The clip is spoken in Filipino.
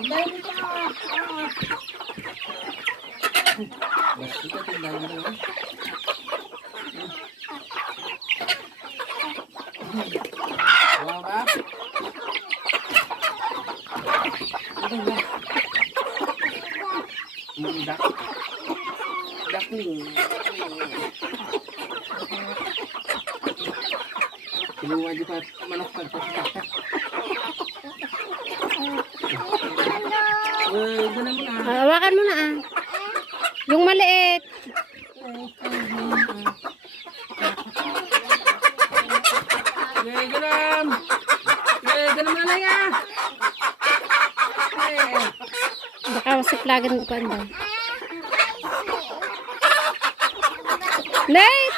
Tindahan mo ka. Basta ka tindahan mo. Wow ba? Ito ba? Duckling. Kinuha di pa manok pa sa taktak. Ganun mo na. Hawakan mo na ah. Yung maliit. Ganun. Ganun mo na lang ah. Baka masiplagan ko pa. Nay!